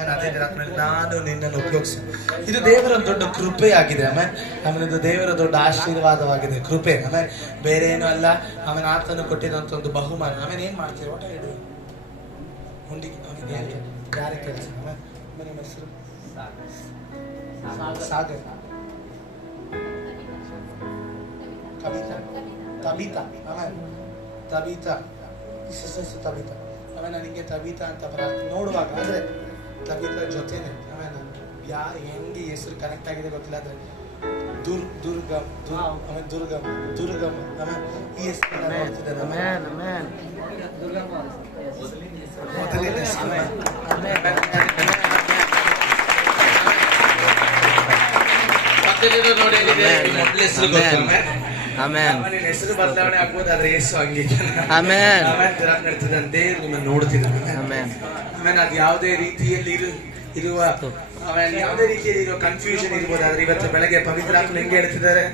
ಅದೇ ನಾನು ನಿನ್ನನ್ನು ಉಪಯೋಗಿಸಿ. ಇದು ದೇವರ ದೊಡ್ಡ ಕೃಪೆ ಆಗಿದೆ. ಆಮೇಲೆ ಇದು ದೇವರ ದೊಡ್ಡ ಆಶೀರ್ವಾದವಾಗಿದೆ, ಕೃಪೆ. ಆಮೇಲೆ ಬೇರೆ ಏನೂ ಅಲ್ಲ. ಆಮೇಲೆ ಆತನು ಕೊಟ್ಟಿದಂತ ಒಂದು ಬಹುಮಾನ. ಆಮೇಲೆ ಏನ್ ಮಾಡ್ತೀವಿ? ಒಟ್ಟ ಇಡು ಹುಂಡಿ ಯಾರ ಕೆಲಸ. ಆಮೇಲೆ ನಿಮ್ಮ ಹೆಸರು ಸಾಗರ್, ಕವಿತಾ, ತಬಿತಾ. ಆಮೇಲೆ ತಬಿತಾ, ತಬಿತಾ. ಆಮೇಲೆ ನನಗೆ ತಬಿತಾ ಅಂತ ನೋಡುವಾಗ ಅಂದ್ರೆ ತಬಿತಾ ಜೊತೆನೆ ಆಮೇಲೆ ಹೆಂಗೆ ಹೆಸರು ಕನೆಕ್ಟ್ ಆಗಿದೆ ಗೊತ್ತಿಲ್ಲ. ಆದ್ರೆ ದುರ್ಗಮ್, ಆಮೇಲೆ ದುರ್ಗಮ್ ಆಮೇಲೆ ಈ ಹೆಸರು ನೋಡ್ತಿದ್ದಾರೆ. ಮೊದಲಿನ ಹೆಸರು ಬದಲಾವಣೆ ಆಗ್ಬೋದು, ಆದ್ರೆ ಯೇಸು ಹಂಗೆ ನಡ್ತಿದಂತೆ ನಿಮ್ಮನ್ನು ನೋಡ್ತಿದ್ದಾನೆ. ಆಮೇಲೆ ಅದು ಯಾವುದೇ ರೀತಿಯಲ್ಲಿ ಇರುವ ಯಾವುದೇ ರೀತಿಯಲ್ಲಿ ಇರುವ ಕನ್ಫ್ಯೂಷನ್ ಇರ್ಬೋದು. ಆದ್ರೆ ಇವತ್ತು ಬೆಳಗ್ಗೆ ಪವಿತ್ರಾತ್ಮ ಹೆಂಗೆ ಹೇಳ್ತಿದ್ದಾರೆ,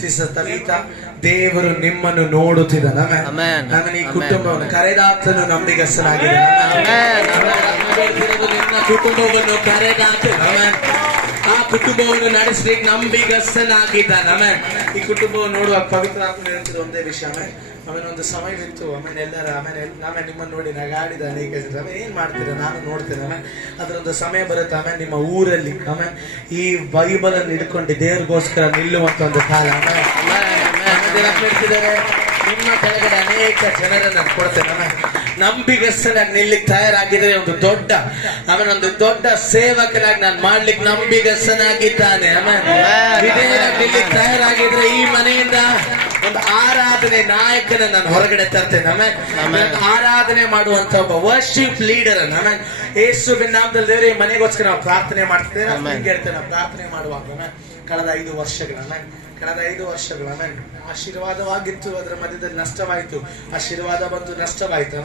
ಸಿಸ್ಟರ್ ತಬಿತಾ, ದೇವರು ನಿಮ್ಮನ್ನು ನೋಡುತ್ತಿದ್ದಾನೆ. ಆಮೇಲೆ ಈ ಕುಟುಂಬವನ್ನು ಕರೆದಾತನು ನಂಬಿಗಸ್ತನಾಗಿದೆ. ನಿನ್ನ ಕುಟುಂಬವನ್ನು ಕರೆದಾತ, ಆ ಕುಟುಂಬವನ್ನು ನಡೆಸಲಿಕ್ಕೆ ನಂಬಿಗಸ್ತನಾಗಿದ್ದಾನೆ. ಈ ಕುಟುಂಬವನ್ನು ನೋಡುವ ಪವಿತ್ರಾತ್ಮ ಹೇಳ್ತಿರೋ ಒಂದೇ ವಿಷಯ. ಆಮೇಲೆ ಒಂದು ಸಮಯವಿತ್ತು, ಆಮೇಲೆ ಎಲ್ಲರ ಆಮೇಲೆ ನಿಮ್ಮನ್ನು ನೋಡಿ ನಗಾಡಿದ ಅನೇಕ ಜನ. ಆಮೇಲೆ ಏನ್ ಮಾಡ್ತೀರ, ನಾನು ನೋಡ್ತೇನೆ. ಆಮೇಲೆ ಅದರೊಂದು ಸಮಯ ಬರುತ್ತೆ. ಆಮೇಲೆ ನಿಮ್ಮ ಊರಲ್ಲಿ ಆಮೇಲೆ ಈ ಬೈಬಲ್ ಅನ್ನು ಹಿಡ್ಕೊಂಡು ದೇವ್ರಿಗೋಸ್ಕರ ನಿಲ್ಲುವಂತ ಒಂದು ಕಾಲ. ಹೇಳ್ತಿದ್ದಾರೆ, ನಿಮ್ಮ ಕೆಳಗಡೆ ಅನೇಕ ಜನರನ್ನ ಕೊಡ್ತೇನೆ. ಆಮೇಲೆ ನಂಬಿಗಸ್ತನಾಗಿ ನಿಲ್ಲಿಕ್ಕೆ ತಯಾರಾಗಿದ್ರೆ ಒಂದು ದೊಡ್ಡ ಸೇವಕನಾಗಿ ನಾನು ಮಾಡ್ಲಿಕ್ಕೆ ನಂಬಿಗಸ್ತನಾಗಿದ್ದಾನೆ. ನಿಲ್ಲಿಕ್ಕೆ ತಯಾರಾಗಿದ್ರೆ ಈ ಮನೆಯಿಂದ ಒಂದು ಆರಾಧನೆ ನಾಯಕನ ನಾನು ಹೊರಗಡೆ ತರ್ತೇನೆ. ಆಮೇಲೆ ಆರಾಧನೆ ಮಾಡುವಂತ ಒಬ್ಬ ವರ್ಷಿಪ್ ಲೀಡರ್ ಅನ್ನ ಯೇಸುವಿನ ನಾಮದಲ್ಲಿ ದೇವರೇ ಮನೆಗೋಸ್ಕರ ನಾವು ಪ್ರಾರ್ಥನೆ ಮಾಡ್ತೇವೆ. ಹೇಳ್ತೇನೆ, ಪ್ರಾರ್ಥನೆ ಮಾಡುವಾಗ ಕಳೆದ 5 ವರ್ಷಗಳು ಆಶೀರ್ವಾದವಾಗಿತ್ತು, ಅದರ ಮಧ್ಯದಲ್ಲಿ ನಷ್ಟವಾಯಿತು. ಆಶೀರ್ವಾದ ಬಂತು, ನಷ್ಟವಾಯಿತು.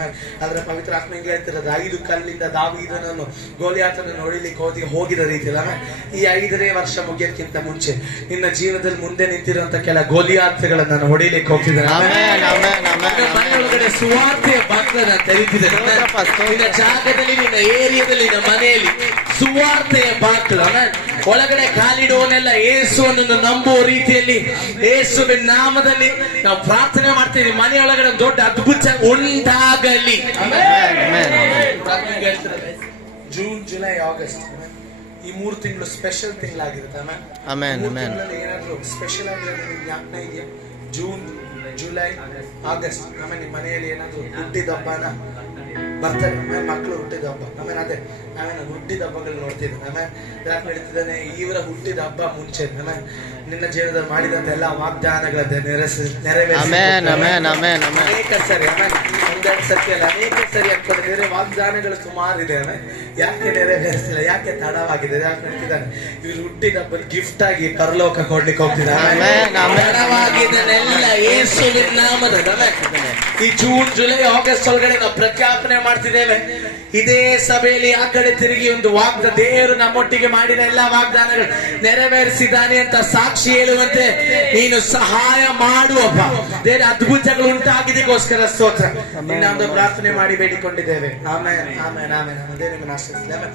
ಅದರ ಪವಿತ್ರ ಆತ್ಮ ಹಿಂಗೆ ಹೇಳ್ತಿರೋದು, 5 ಕಲ್ಲಿಂದ ದಾವೀದನನ್ನು ಗೋಲಿಯಾತನನ್ನು ಹೊಡಿಲಿಕ್ಕೆ ಹೋಗಿದ ರೀತಿಯಲ್ಲಿ ಈ 5ನೇ ವರ್ಷ ಮುಗಿಯೋದಕ್ಕಿಂತ ಮುಂಚೆ ನಿನ್ನ ಜೀವನದಲ್ಲಿ ಮುಂದೆ ನಿಂತಿರುವಂತ ಕೆಲ ಗೋಲಿಯಾತ್ಗಳನ್ನ ನಾನು ಹೊಡಿಲಿಕ್ಕೆ ಹೋಗ್ತಿದ್ದೇನೆ. ಮನೆಯೊಳಗಡೆ ಸುವಾರ್ತೆಯ ಬಾಗಿಲನ್ನ ತೆರೀತಿದ್ದೇನೆ. ನಿನ್ನ ಜಾಗದಲ್ಲಿ, ನಿನ್ನ ಏರಿಯಾದಲ್ಲಿ, ನಿನ್ನ ಮನೆಯಲ್ಲಿ ಸುವಾರ್ತೆಯ ಬಾಗಿಲು. ಒಳಗಡೆ ಕಾಲಿಡುವನೆಲ್ಲ ಯೇಸುವನ್ನು ನಂಬುವ ರೀತಿಯಲ್ಲಿ ಯೇಸುವಿನ ನಾಮದಲ್ಲಿ ನಾವು ಪ್ರಾರ್ಥನೆ ಮಾಡ್ತೀವಿ. ಮನೆಯೊಳಗಡೆ ದೊಡ್ಡ ಅದ್ಭುತ ಉಂಟಾಗಲಿ. ಜೂನ್, ಜುಲೈ, ಆಗಸ್ಟ್ ಈ 3 ತಿಂಗಳು ಸ್ಪೆಷಲ್ ತಿಂಗಳಾಗಿರುತ್ತೆ. ಏನಾದ್ರು ಸ್ಪೆಷಲ್ ಆಗಿರೋದು ಜ್ಞಾಪನ ಇದೆಯಾ? June, July, August. ಆಮೇಲೆ ನಿಮ್ಮ ಮನೆಯಲ್ಲಿ ಏನಾದ್ರು ಹುಟ್ಟಿದ ಹಬ್ಬನ ಬರ್ತಾರೆ, ಆಮೇಲೆ ಮಕ್ಕಳು ಹುಟ್ಟಿದ ಹಬ್ಬ. ಆಮೇಲೆ ನಾನು ಹುಟ್ಟಿದ ಹಬ್ಬಗಳು ನೋಡ್ತಿದ್ದೆ. ಆಮೇಲೆ ಯಾಕೆ ನಡೀತಿದ್ದಾನೆ, ಇವರ ಹುಟ್ಟಿದ ಹಬ್ಬ ಮುಂಚೆ ನಿನ್ನ ಜೀವನದಲ್ಲಿ ಮಾಡಿದಂತ ಎಲ್ಲಾ ವಾಗ್ದಾನಗಳ ನೆರವೇರಿಸಿ ಅನೇಕ ಸರಿ ಒಂದೆರಡು ಸತಿ ಅಲ್ಲ, ಅನೇಕ ಸರಿ ಅನ್ಕೊಂಡಿದ್ದಾರೆ. ವಾಗ್ದಾನಗಳು ಸುಮಾರಿದೆ. ಯಾಕೆ ನೆರವೇರಿಸಿಲ್ಲ, ಯಾಕೆ ತಡವಾಗಿದೆ? ಯಾಕೆ ನಡೀತಿದ್ದಾನೆ, ಇವ್ರು ಹುಟ್ಟಿದ ಹಬ್ಬ ಗಿಫ್ಟ್ ಆಗಿ ಪರಲೋಕ ಕೊಡ್ಲಿಕ್ಕೆ ಹೋಗ್ತಿದ್ದಾರೆ. ಈ ಜೂನ್, ಜುಲೈ, ಆಗಸ್ಟ್ ಒಳಗಡೆ ನಾವು ಪ್ರಖ್ಯಾಪನೆ ಮಾಡ್ತಿದ್ದೇವೆ. ಇದೇ ಸಭೆಯಲ್ಲಿ ಆ ಕಡೆ ತಿರುಗಿ ಒಂದು ದೇವರು ನಮ್ಮೊಟ್ಟಿಗೆ ಮಾಡಿದ ಎಲ್ಲಾ ವಾಗ್ದಾನಗಳು ನೆರವೇರಿಸಿದ್ದಾನೆ ಅಂತ ಸಾಕ್ಷಿ ಹೇಳುವಂತೆ ನೀನು ಸಹಾಯ ಮಾಡುವಪ್ಪ. ದೇವರ ಅದ್ಭುತಗಳು ಉಂಟಾಗಿದೆಗೋಸ್ಕರ ಸ್ತೋತ್ರ. ಇನ್ನೊಂದು ಪ್ರಾರ್ಥನೆ ಮಾಡಿ ಬೇಡಿಕೊಂಡಿದ್ದೇವೆ. ಆಮೇಲೆ ಆಮೇಲೆ ಆಮೇಲೆ ಅದೇ ನಿಮ್ಮನ್ನು ಆಶ್ರಯಿಸಿದ್ದೇವೆ.